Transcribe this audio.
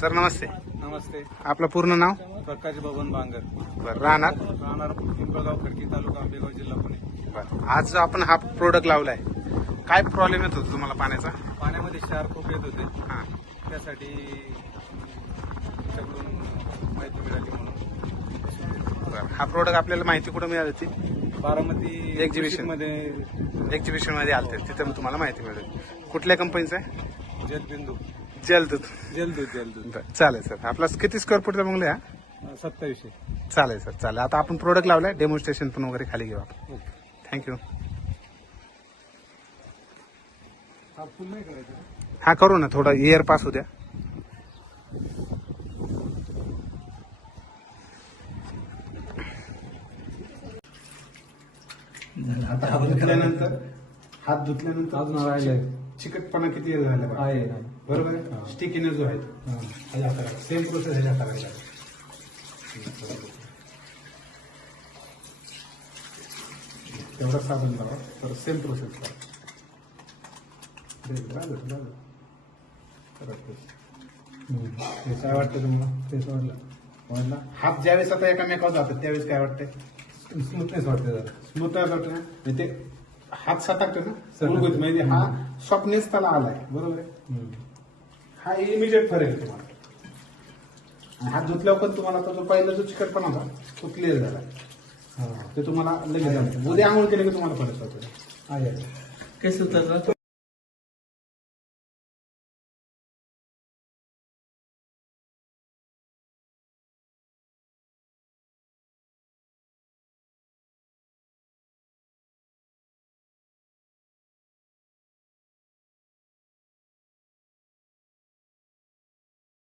Sir नमस्ते. नमस्ते. आपलं पूर्ण नाव? प्रकाश बबन बांगर. बरं. राहणार पिंपळगाव खडकी तालुका आंबेगाव जिल्हा पुणे. बरं. आज जो आपण हा प्रोडक्ट लावलाय, काय प्रॉब्लेम येत होता तुम्हाला पाण्याचा? पाण्यामध्ये क्षार खूप येत होते, हां. त्यासाठी तुमच्याकडून माहिती मिळाली म्हणून. बरं. हा प्रोडक्ट आपल्याला माहिती कुठं मिळाली होती? बारामती एक्झिबिशन मध्ये आलते, तिथं तुम्हाला माहिती मिळेल. कुठल्या कंपनीचं आहे? जलबिंदू. जलदूत. जलदूत. बरं. चालेल सर. आपला किती स्क्वेअर फूटचा बंगला आहे हा? 2700. चालेल सर, चालेल. आता आपण प्रोडक्ट लावलाय, डेमॉन्स्ट्रेशन पण वगैरे खाली घेऊ आपण. थँक्यू. हा फुल नाही करायचं. हा करू ना, थोडा एअर पास होऊ द्या. आता हात धुतल्यानंतर अजून राहिलंय. चिकटपणा किती झाला बघा. आहे. बरोबर आहे. स्टिकीनेस जो आहे सेम प्रोसेस ह्याच्या करायला. तेवढा साबण लावा, तर सेम प्रोसेस करा. काय वाटतं तुम्हाला? तेच वाटलं. हात ज्यावेळेस आता एकामेकावर जातात त्यावेळेस काय वाटतंय? स्मूथनेस वाटते जरा. स्मूथनेस वाटतं ना, म्हणजे ते हात सटाकतो ना, मूलभूत म्हणजे हा सॉफ्टनेस त्याला आलाय. बरोबर आहे. हा इमिजिएट फरक आहे तुम्हाला. आणि हात धुतल्यावर पण तुम्हाला आता जो पहिला जो चिकटपणा होता तो क्लिअर झाला. ते तुम्हाला लगेच उद्या आंघोळ केलं की तुम्हाला फरक पडतो. केस